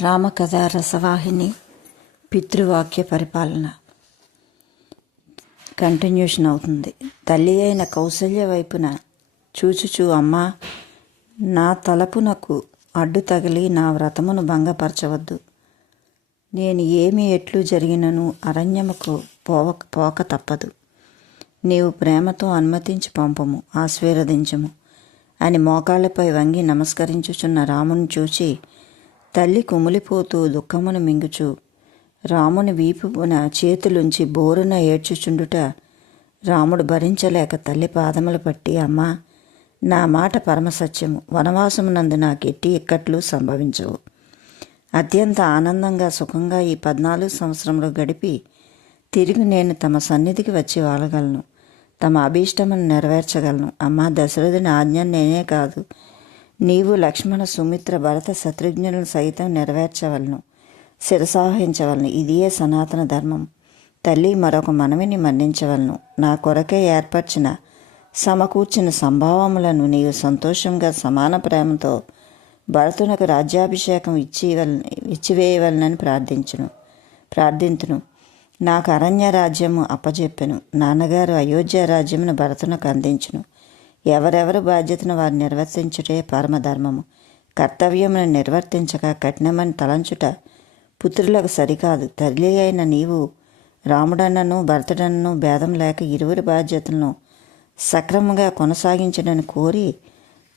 రామకథ రసవాహిని పితృవాక్య పరిపాలన. కంటిన్యూషన్ అవుతుంది. తల్లి అయిన కౌశల్య వైపున చూచుచూ అమ్మా నా తలపునకు అడ్డు తగిలి నా వ్రతమును భంగపరచవద్దు. నేను ఏమి ఎట్లు జరిగినను అరణ్యముకు పోవక పోక తప్పదు. నీవు ప్రేమతో అనుమతించి పంపము ఆశీర్వదించము అని మోకాళ్ళపై వంగి నమస్కరించుచున్న రాముని చూచి తల్లి కుమిలిపోతూ దుఃఖమును మింగుచు. రాముని వీపున చేతులుంచి బోరున ఏడ్చుచుండుట రాముడు భరించలేక తల్లి పాదములు పట్టి అమ్మా నా మాట పరమసత్యము. వనవాసమునందు నాకు ఎట్టి ఇక్కట్లు సంభవించవు. అత్యంత ఆనందంగా సుఖంగా ఈ పద్నాలుగు సంవత్సరంలో గడిపి తిరిగి నేను తమ సన్నిధికి వచ్చి వాడగలను తమ అభీష్టమును నెరవేర్చగలను. అమ్మా దశరథుని ఆజ్ఞ నేనే కాదు. నీవు లక్ష్మణ సుమిత్ర భరత శత్రుఘ్నులను సైతం నెరవేర్చవలను శిరసాహించవలను ఇదియే సనాతన ధర్మం. తల్లి మరొక మనవిని మన్నించవలను. నా కొరకే ఏర్పరిచిన సమకూర్చిన సంభావములను నీవు సంతోషంగా సమాన ప్రేమతో భరతునకు రాజ్యాభిషేకం ఇచ్చివల ఇచ్చివేయవలనని ప్రార్థించును. ప్రార్థింతును. నాకు అరణ్య రాజ్యము అప్పజెప్పెను. నాన్నగారు అయోధ్య రాజ్యమును భరతునకు అందించును. ఎవరెవరు బాధ్యతను వారు నిర్వర్తించుటే పరమధర్మము. కర్తవ్యమును నిర్వర్తించక కఠినమని తలంచుట పుత్రులకు సరికాదు. తల్లి అయిన నీవు రాముడన్నను భరతుడన్నను భేదం లేక ఇరువురి బాధ్యతలను సక్రమంగా కొనసాగించడని కోరి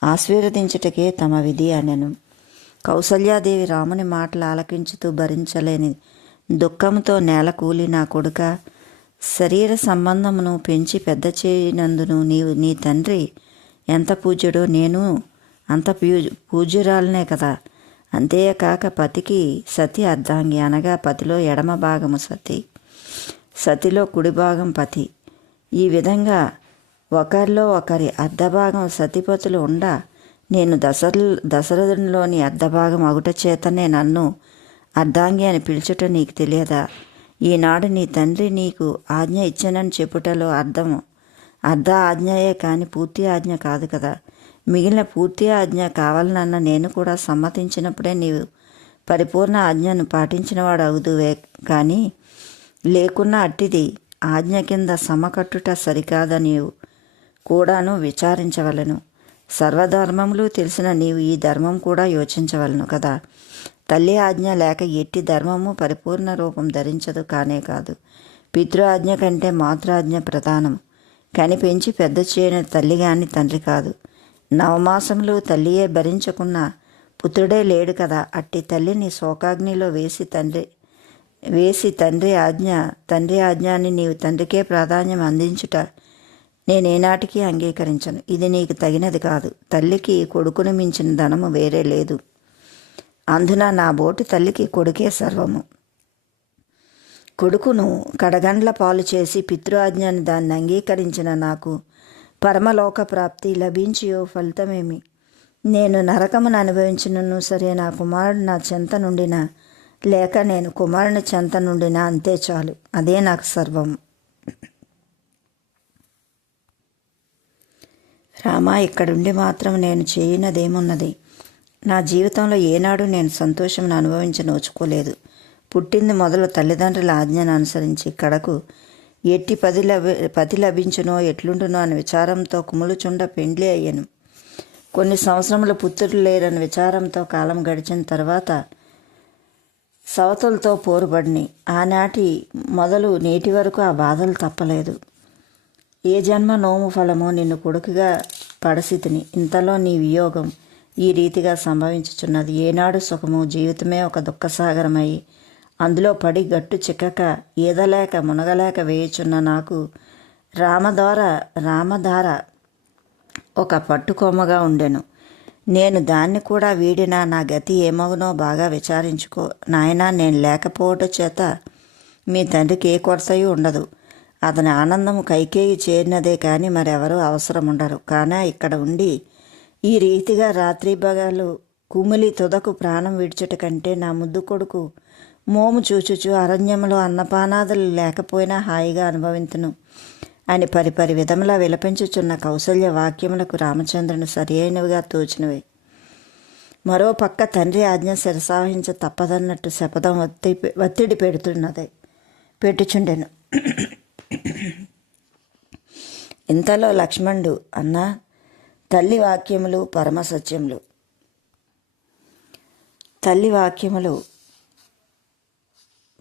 ఆశీర్వదించుటకే తమ విధి అనెను. కౌసల్యాదేవి రాముని మాటలు ఆలకించుతూ భరించలేని దుఃఖంతో నేల కూలి నా కొడుక శరీర సంబంధమును పెంచి పెద్ద చేయనందును నీవు నీ తండ్రి ఎంత పూజ్యుడో నేను అంత పూజ పూజ్యురాలనే కదా. అంతేకాక పతికి సతి అర్ధాంగి అనగా పతిలో ఎడమ భాగము సతి సతిలో కుడి భాగం పతి. ఈ విధంగా ఒకరిలో ఒకరి అర్ధభాగం సతిపతులు ఉండ నేను దశర దశరథునిలోని అర్ధభాగం అగుట చేతనే నన్ను అర్ధాంగి అని పిలుచుట నీకు తెలియదా? ఈనాడు నీ తండ్రి నీకు ఆజ్ఞ ఇచ్చానని చెప్పుటలో అర్థం అర్ధ ఆజ్ఞయే కానీ పూర్తి ఆజ్ఞ కాదు కదా. మిగిలిన పూర్తి ఆజ్ఞ కావాలనన్న నేను కూడా సమ్మతించినప్పుడే నీవు పరిపూర్ణ ఆజ్ఞను పాటించినవాడు అవుదువే కానీ లేకున్నా అట్టిది ఆజ్ఞ కింద సమకట్టుట సరికాదా నీవు కూడాను విచారించవలను. సర్వధర్మములు తెలిసిన నీవు ఈ ధర్మం కూడా యోచించవలను కదా. తల్లి ఆజ్ఞ లేక ఎట్టి ధర్మము పరిపూర్ణ రూపం ధరించదు కానే కాదు. పితృ ఆజ్ఞ కంటే మాతృఆజ్ఞ ప్రధానం. కనిపెంచి పెద్ద చేయని తల్లి కానీ తండ్రి కాదు. నవమాసములు తల్లియే భరించకున్న పుత్రుడే లేడు కదా. అట్టి తల్లిని శోకాగ్నిలో వేసి తండ్రి వేసి తండ్రి ఆజ్ఞ తండ్రి ఆజ్ఞాన్ని నీవు తండ్రికే ప్రాధాన్యం అందించుట నేనేనాటికి అంగీకరించను. ఇది నీకు తగినది కాదు. తల్లికి కొడుకును మించిన ధనము వేరే లేదు. అందున నా బోటి తల్లికి కొడుకే సర్వము. కొడుకును కడగండ్ల పాలు చేసి పితృఆజ్ఞాన్ని దాన్ని అంగీకరించిన నాకు పరమలోక ప్రాప్తి లభించియో ఫలితమేమి? నేను నరకమును అనుభవించినను సరే నా కుమారుడు నా చెంత నుండిన లేక నేను కుమారుని చెంత నుండిన అంతే చాలు. అదే నాకు సర్వం రామా ఇక్కడుండి మాత్రం నేను చేయనదేమున్నది? నా జీవితంలో ఏనాడు నేను సంతోషం అనుభవించి నోచుకోలేదు. పుట్టింది మొదలు తల్లిదండ్రుల ఆజ్ఞను అనుసరించి కడకు ఎట్టి పది లభి పది లభించునో ఎట్లుండునో అని విచారంతో కుములుచుండ పెండ్లి అయ్యాను. కొన్ని సంవత్సరములు పుత్రులు లేరని విచారంతో కాలం గడిచిన తర్వాత సవతులతో పోరుబడిని. ఆనాటి మొదలు నేటి వరకు ఆ బాధలు తప్పలేదు. ఏ జన్మ నోము ఫలమో నిన్ను కొడుకుగా పడసితిని. ఇంతలో నీ వియోగం ఈ రీతిగా సంభవించుచున్నది. ఏనాడు సుఖము జీవితమే ఒక దుఃఖసాగరమై అందులో పడి గట్టు చిక్కక ఈదలేక మునగలేక వేయుచున్న నాకు రామధార రామధార ఒక పట్టుకొమ్మగా ఉండెను. నేను దాన్ని కూడా వీడినా నా గతి ఏమగునో బాగా విచారించుకో. నాయనా నేను లేకపోవట చేత మీ తండ్రికి ఏ కొరతయు ఉండదు. అతని ఆనందం కైకేయి చేరినదే కానీ మరెవరూ అవసరం ఉండరు కానీ ఇక్కడ ఉండి ఈ రీతిగా రాత్రి బగాలు కుమిలి తుదకు ప్రాణం విడిచుట కంటే నా ముద్దు కొడుకు మోము చూచుచు అరణ్యంలో అన్నపానాదులు లేకపోయినా హాయిగా అనుభవింతును అని పరిపరి విధములా విలపించుచున్న కౌసల్య వాక్యములకు రామచంద్రుని సరియైనవిగా తోచినవి. మరో పక్క తండ్రి ఆజ్ఞ శిరసావహించ తప్పదన్నట్టు శపథం ఒత్తి ఒత్తిడి పెడుతున్నది పెట్టుచుండెను. ఇంతలో లక్ష్మణుడు అన్నా తల్లి వాక్యములు పరమసత్యములు తల్లి వాక్యములు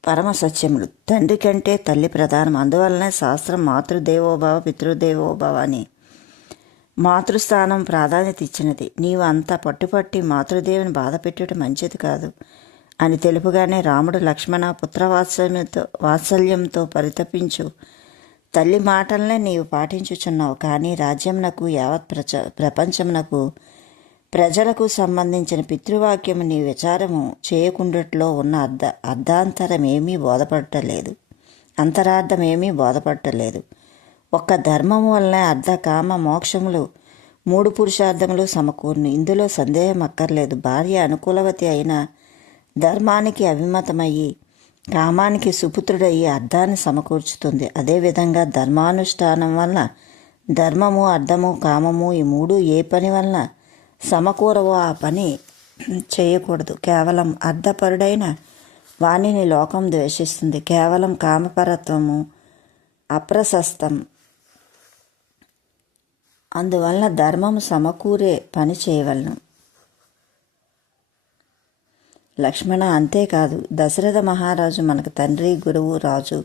పరమసత్యములు తండ్రి కంటే తల్లి ప్రధానం. అందువలనే శాస్త్రం మాతృదేవోభవ పితృదేవోభవ అని మాతృస్థానం ప్రాధాన్యత ఇచ్చినది. నీవు అంతా పట్టుపట్టి మాతృదేవిని బాధ పెట్టుట మంచిది కాదు అని తెలుపుగానే రాముడు లక్ష్మణ పుత్రవాత్సల్యంతో వాత్సల్యంతో పరితపించు. తల్లి మాటలనే నీవు పాటించుచున్నావు కానీ రాజ్యంనకు యావత్ ప్రచ ప్రపంచమునకు ప్రజలకు సంబంధించిన పితృవాక్యము నీ విచారము చేయకుండట్లో ఉన్న అర్ధ అర్ధాంతరం ఏమీ బోధపడటలేదు. అంతరార్థమేమీ బోధపడటలేదు. ఒక్క ధర్మము వలన అర్ధ కామ మోక్షములు మూడు పురుషార్థములు సమకూర్ను. ఇందులో సందేహం అక్కర్లేదు. భార్య అనుకూలవతి అయిన ధర్మానికి అభిమతమయ్యి కామానికి సుపుత్రుడయ్యి అర్థాన్ని సమకూర్చుతుంది. అదేవిధంగా ధర్మానుష్ఠానం వలన ధర్మము అర్థము కామము ఈ మూడు ఏ పని వలన సమకూరవో ఆ పని చేయకూడదు. కేవలం అర్ధపరుడైన వాణిని లోకం ద్వేషిస్తుంది. కేవలం కామపరత్వము అప్రశస్తం. అందువలన ధర్మం సమకూరే పని చేయవలను. లక్ష్మణ అంతేకాదు దశరథ మహారాజు మనకు తండ్రి గురువు రాజు.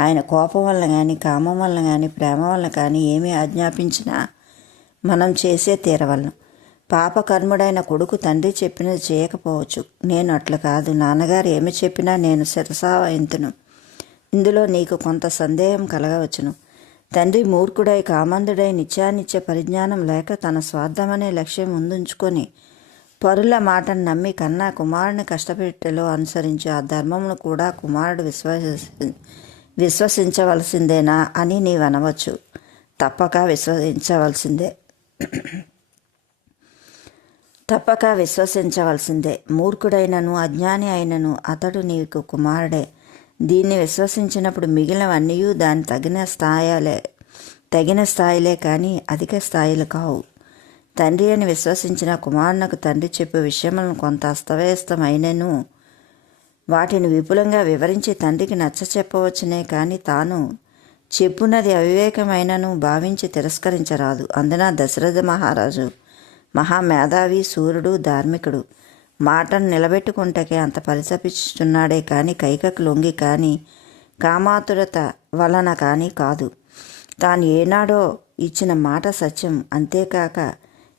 ఆయన కోపం వల్ల కానీ కామం వల్ల కానీ ప్రేమ వల్ల కానీ ఏమీ ఆజ్ఞాపించినా మనం చేసే తీరవలం పాపకర్ముడైన కొడుకు తండ్రి చెప్పినది చేయకపోవచ్చు. నేను అట్లా కాదు. నాన్నగారు ఏమి చెప్పినా నేను శిరసావహింతును. ఇందులో నీకు కొంత సందేహం కలగవచ్చును. తండ్రి మూర్ఖుడై కామందుడై నిత్యానిత్య పరిజ్ఞానం లేక తన స్వార్థమనే లక్ష్యం ముందుంచుకొని పరుల మాటను నమ్మి కన్నా కుమారుని కష్టపెట్టెలో అనుసరించి ఆ ధర్మమును కూడా కుమారుడు విశ్వసి విశ్వసించవలసిందేనా అని నీవు అనవచ్చు తప్పక విశ్వసించవలసిందే. తప్పక విశ్వసించవలసిందే. మూర్ఖుడైనను అజ్ఞాని అయినను అతడు నీకు కుమారుడే. దీన్ని విశ్వసించినప్పుడు మిగిలినవన్నీ దాని తగిన స్థాయిలే తగిన స్థాయిలే కానీ అధిక స్థాయిలు కావు. తండ్రి అని విశ్వసించిన కుమారునకు తండ్రి చెప్పే విషయములను కొంత అస్తవ్యస్తమైనను. వాటిని విపులంగా వివరించి తండ్రికి నచ్చ చెప్పవచ్చునే కానీ తాను చెప్పున్నది అవివేకమైనను భావించి తిరస్కరించరాదు. అందున దశరథ మహారాజు మహామేధావి సూర్యుడు ధార్మికుడు మాటను నిలబెట్టుకుంటకే అంత పరితపించుచున్నాడే కానీ కైకకు లొంగి కానీ కామాతురత వలన కానీ కాదు. తాను ఏనాడో ఇచ్చిన మాట సత్యం. అంతేకాక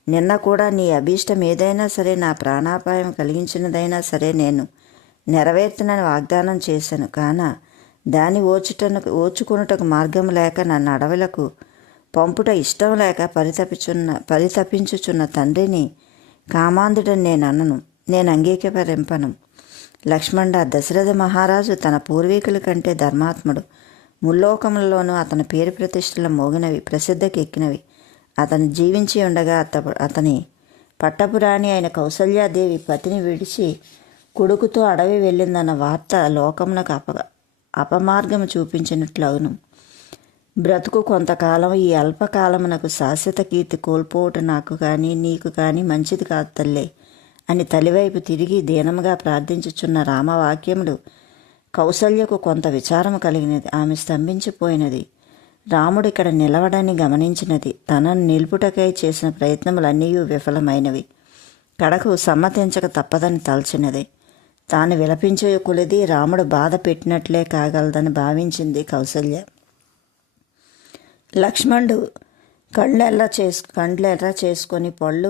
నిన్న కూడా నీ అభీష్టం ఏదైనా సరే నా ప్రాణాపాయం కలిగించినదైనా సరే నేను నెరవేర్తనని వాగ్దానం చేశాను. కాన దాని ఓచుటను ఓచుకొనుటకు మార్గం లేక నన్ను అడవులకు పంపుట ఇష్టం లేక పరితపించున్న పరితపించుచున్న తండ్రిని కామాంధుడని నేను అన్నను నేను అంగీకరింపను. లక్ష్మణ దశరథ మహారాజు తన పూర్వీకుల కంటే ధర్మాత్ముడు. ముల్లోకములలోనూ అతని పేరు ప్రతిష్టలు మోగినవి ప్రసిద్ధికి ఎక్కినవి అతను జీవించి ఉండగా అత అతని పట్టపురాణి అయిన కౌసల్యాదేవి పతిని విడిచి కొడుకుతో అడవి వెళ్ళిందన్న వార్త లోకమునకు అప అపమార్గము చూపించినట్లు అవును బ్రతుకు కొంతకాలం ఈ అల్పకాలమునకు శాశ్వత కీర్తి కోల్పోవటం నాకు కానీ నీకు కానీ మంచిది కాదు తల్లే అని తల్లివైపు తిరిగి దీనముగా ప్రార్థించుచున్న రామవాక్యముడు కౌసల్యకు కొంత విచారము కలిగినది. ఆమె స్తంభించిపోయినది. రాముడు ఇక్కడ నిలవడాన్ని గమనించినది. తనను నిలుపుటకై చేసిన ప్రయత్నములన్నీ విఫలమైనవి. కడకు సమ్మతించక తప్పదని తలచినది. తాను విలపించే కొలిది రాముడు బాధ పెట్టినట్లే కాగలదని భావించింది కౌసల్య. లక్ష్మణుడు కళ్ళెల్లా చేసు కండ్లెర్ర చేసుకొని పళ్ళు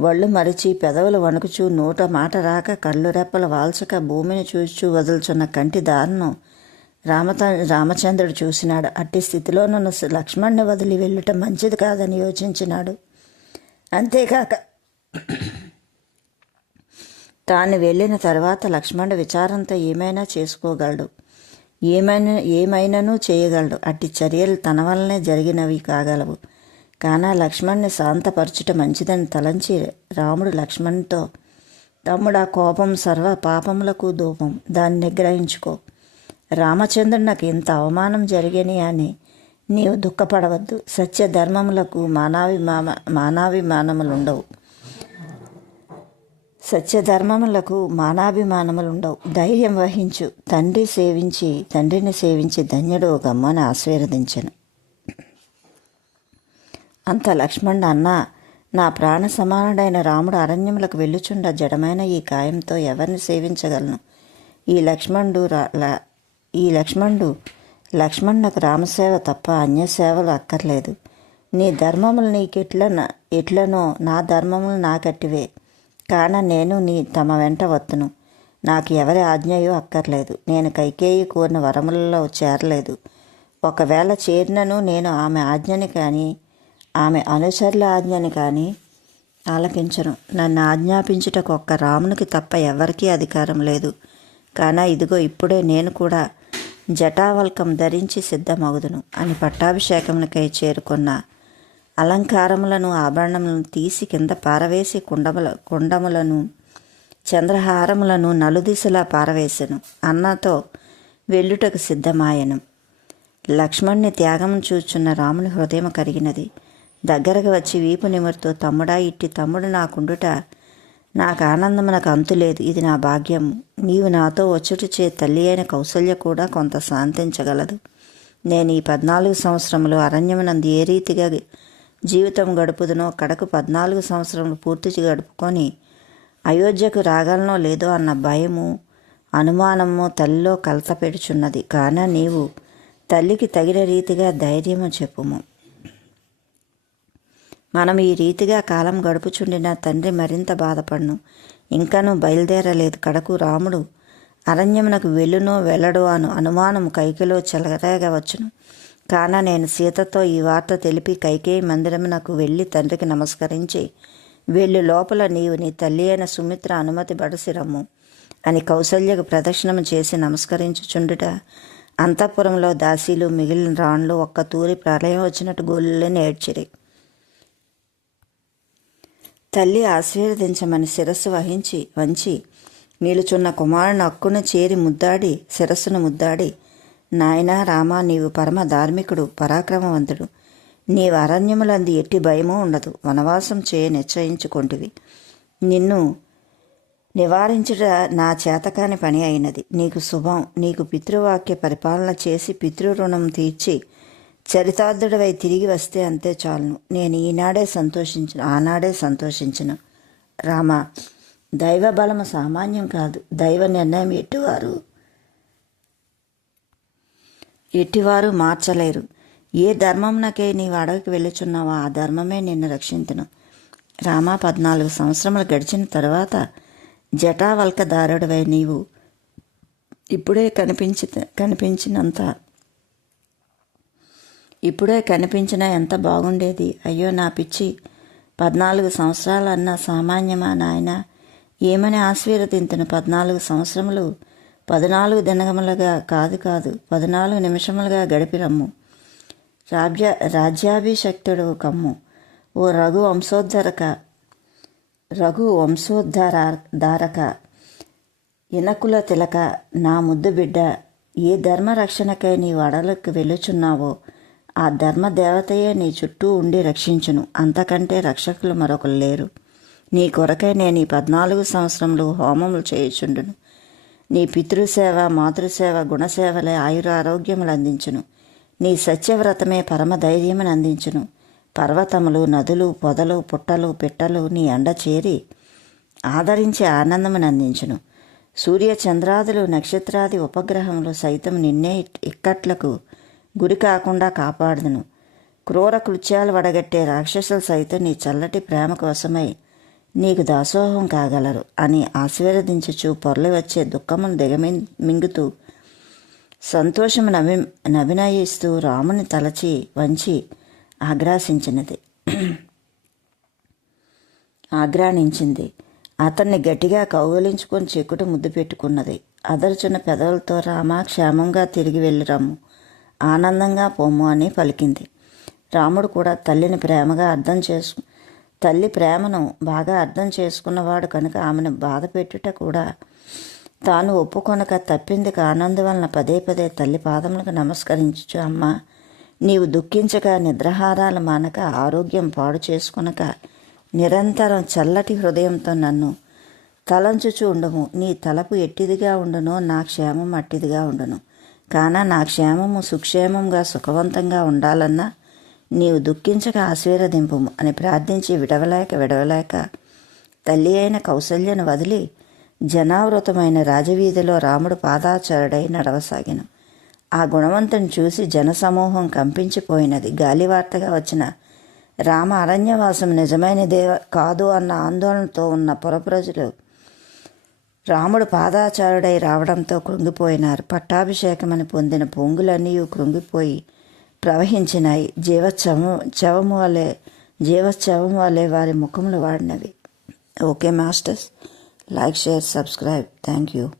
వళ్ళు మరిచి పెదవులు వణుకుచూ నోట మాట రాక కళ్ళు రెప్పలు వాల్చక భూమిని చూచూ వదులుచున్న కంటి దారుణం రామత రామచంద్రుడు చూసినాడు. అట్టి స్థితిలోనున్న లక్ష్మణ్ణి వదిలి వెళ్ళటం మంచిది కాదని యోచించినాడు. అంతేకాక తాను వెళ్ళిన తర్వాత లక్ష్మణుడు విచారంతో ఏమైనా చేసుకోగలడు. ఏమైనా ఏమైనానూ చేయగలడు. అట్టి చర్యలు తన వల్లనే జరిగినవి కాగలవు. కానా లక్ష్మణ్ణి శాంతపరచుట మంచిదని తలంచి రాముడు లక్ష్మణ్తో తమ్ముడు ఆ కోపం సర్వ పాపములకు దూపం. దాన్ని నిగ్రహించుకో. రామచంద్రుడు నాకు ఇంత అవమానం జరిగని అని. నీవు దుఃఖపడవద్దు. సత్య ధర్మములకు మానావి మానాభిమానములు ఉండవు సత్యధర్మములకు మానాభిమానములు ఉండవు ధైర్యం వహించు. తండ్రి సేవించి తండ్రిని సేవించి ధన్యుడు గమ్మని ఆశీర్వదించను. అంత లక్ష్మణుడు అన్న నా ప్రాణ సమానుడైన రాముడు అరణ్యములకు వెళ్ళుచుండ జడమైన ఈ కాయంతో ఎవరిని సేవించగలను? ఈ లక్ష్మణుడు ఈ లక్ష్మణుడు లక్ష్మణ్ నాకు రామసేవ తప్ప అన్య సేవలు అక్కర్లేదు. నీ ధర్మములు నీకెట్లన ఎట్లనో నా ధర్మములు నాకట్టివే. కాన నేను నీ తమ వెంట వత్తును. నాకు ఎవరి ఆజ్ఞయో అక్కర్లేదు. నేను కైకేయి కోరిన వరములలో చేరలేదు. ఒకవేళ చేరినను నేను ఆమె ఆజ్ఞని కానీ ఆమె అనుచరుల ఆజ్ఞని కానీ ఆలకించను. నన్ను ఆజ్ఞాపించుటకు ఒక్క రామునికి తప్ప ఎవరికీ అధికారం లేదు. కాన ఇదిగో ఇప్పుడే నేను కూడా జటావల్కం ధరించి సిద్ధమగుదును. అని పట్టాభిషేకమునకై చేరుకున్న అలంకారములను ఆభరణములను తీసి కింద పారవేసి కుండముల కుండములను చంద్రహారములను నలుదిశలా పారవేసెను. అన్నతో వెళ్ళుటకు సిద్ధమాయను. లక్ష్మణ్ణి త్యాగం చూచున్న రాముని హృదయం కరిగినది. దగ్గరకు వచ్చి వీపు నిమురుతూ తమ్ముడా ఇట్టి తమ్ముడు నాకుండుట నాకు ఆనందమునకు అంతులేదు ఇది నా భాగ్యం. నీవు నాతో వచ్చుట చే తల్లి అయిన కౌసల్య కూడా కొంత శాంతించగలదు. నేను ఈ పద్నాలుగు సంవత్సరములు అరణ్యమునందు ఏ రీతిగా జీవితం గడుపుదునో కడకు పద్నాలుగు సంవత్సరములు పూర్తి గడుపుకొని అయోధ్యకు రాగలనో లేదో అన్న భయము అనుమానము తల్లిలో కలత పెడుచున్నది. కాన నీవు తల్లికి తగిన రీతిగా ధైర్యము చెప్పుము. మనం ఈ రీతిగా కాలం గడుపుచుండిన తండ్రి మరింత బాధపడ్ను. ఇంకనూ బయలుదేరలేదు కడకు రాముడు. అరణ్యమునకు వెళ్ళునో వెళ్ళడో అను అనుమానం కైకిలో చెలరేగవచ్చును. కాన నేను సీతతో ఈ వార్త తెలిపి కైకేయి మందిరమునకు వెళ్ళి తండ్రికి నమస్కరించి వెళ్ళు లోపల నీవు నీ తల్లి అయిన సుమిత్ర అనుమతి బడసిరమ్ము అని కౌసల్యకు ప్రదక్షిణము చేసి నమస్కరించుచుండుట. అంతఃపురంలో దాసీలు మిగిలిన రాణులు ఒక్క తూరి ప్రళయం వచ్చినట్టు గోళ్ళని నేడ్చిరి తల్లి ఆశీర్వదించమని శిరస్సు వహించి వంచి నిలుచున్న కుమారుని హక్కును చేరి ముద్దాడి శిరస్సును ముద్దాడి నాయనా రామా నీవు పరమ ధార్మికుడు పరాక్రమవంతుడు. నీవు అరణ్యములందు ఎట్టి భయమూ ఉండదు. వనవాసం చేయ నిశ్చయించుకొంటివి. నిన్ను నివారించుట నా చేతకాని పని అయినది. నీకు శుభం నీకు పితృవాక్య పరిపాలన చేసి పితృరుణం తీర్చి చరితార్థుడవై తిరిగి వస్తే అంతే చాలును. నేను ఈనాడే సంతోషించిన ఆనాడే సంతోషించిన. రామ దైవ బలము సామాన్యం కాదు. దైవ నిర్ణయం ఎట్టివారు ఎట్టివారు మార్చలేరు. ఏ ధర్మంనకే నీవు అడవికి వెళ్ళుచున్నావో ఆ ధర్మమే నిన్ను రక్షించును రామ పద్నాలుగు సంవత్సరములు గడిచిన తర్వాత జటావల్కదారుడివై నీవు ఇప్పుడే కనిపించి కనిపించినంత ఇప్పుడే కనిపించినా ఎంత బాగుండేది. అయ్యో నా పిచ్చి. పద్నాలుగు సంవత్సరాలన్న సామాన్యమా నాయన? ఏమని ఆశీర్వదింతును పద్నాలుగు సంవత్సరములు? పద్నాలుగు దినములుగా కాదు కాదు పద్నాలుగు నిమిషములుగా గడిపిరమ్ము. రాజ్య రాజ్యాభిషక్తుడు కమ్ము. ఓ రఘు వంశోద్ధరక రఘు వంశోద్ధార ధారక ఇనకుల తిలక నా ముద్దు బిడ్డ ఏ ధర్మ రక్షణకై నీవు అడలకు వెళ్ళుచున్నావో? ఆ ధర్మ దేవతయే నీ చుట్టూ ఉండి రక్షించును. అంతకంటే రక్షకులు మరొకరు లేరు. నీ కొరకై నేను ఈ పద్నాలుగు సంవత్సరములు హోమములు చేయుచుండును. నీ పితృసేవ మాతృసేవ గుణసేవలే ఆయుర ఆరోగ్యములు అందించును. నీ సత్యవ్రతమే పరమ ధైర్యమును అందించును. పర్వతములు నదులు పొదలు పుట్టలు పిట్టలు నీ అండ చేరి ఆదరించి ఆనందమును అందించును. సూర్య చంద్రాదులు నక్షత్రాది ఉపగ్రహములు సైతం నిన్నే ఇక్కట్లకు గురి కాకుండా కాపాడుదును. క్రూర కృత్యాలు వడగట్టే రాక్షసులు సైతం నీ చల్లటి ప్రేమ కోసమై నీకు దాసోహం కాగలరు అని ఆశీర్వదించుచు పొరలు వచ్చే దుఃఖమును దిగమి మింగుతూ సంతోషము నవి నవినయిస్తూ రాముని తలచి వంచి ఆగ్రాసించినది. ఆగ్రాణించింది. అతన్ని గట్టిగా కౌగలించుకొని చెక్కుట ముద్దు పెట్టుకున్నది. అదర్చున పెదవులతో రామ క్షేమంగా తిరిగి వెళ్ళిరాము. ఆనందంగా పొమ్ము అని పలికింది. రాముడు కూడా తల్లిని ప్రేమగా అర్థం చేసు తల్లి ప్రేమను బాగా అర్థం చేసుకున్నవాడు కనుక ఆమెను బాధ పెట్టుట కూడా తాను ఒప్పుకొనక తప్పింది కానందువలన పదే పదే తల్లి పాదములకు నమస్కరించు అమ్మ నీవు దుఃఖించక నిద్రహారాలు మానక ఆరోగ్యం పాడు చేసుకునక నిరంతరం చల్లటి హృదయంతో నన్ను తలంచుచు ఉండము. నీ తలపు ఎట్టిదిగా ఉండునో నా క్షేమం అట్టిదిగా ఉండును. కాన నా క్షేమము సుక్షేమంగా సుఖవంతంగా ఉండాలన్నా నీవు దుఃఖించక ఆశీర్వదింపు అని ప్రార్థించి విడవలేక విడవలేక తల్లి అయిన కౌసల్యను వదిలి జనావృతమైన రాజవీధిలో రాముడు పాదాచారుడై నడవసాగిన. ఆ గుణవంతుని చూసి జనసమూహం కంపించిపోయినది. గాలివార్తగా వచ్చిన రామ అరణ్యవాసం నిజమైనదే కాదు అన్న ఆందోళనతో ఉన్న పురప్రజలు రాముడు పాదాచారుడై రావడంతో కృంగిపోయినారు. పట్టాభిషేకమని పొందిన పొంగులన్నీ కృంగిపోయి ప్రవహించినాయి. జీవచ్చవము చవము వలె జీవచ్చవము వలె వారి ముఖములు వాడినవి. Okay masters like share subscribe. Thank you.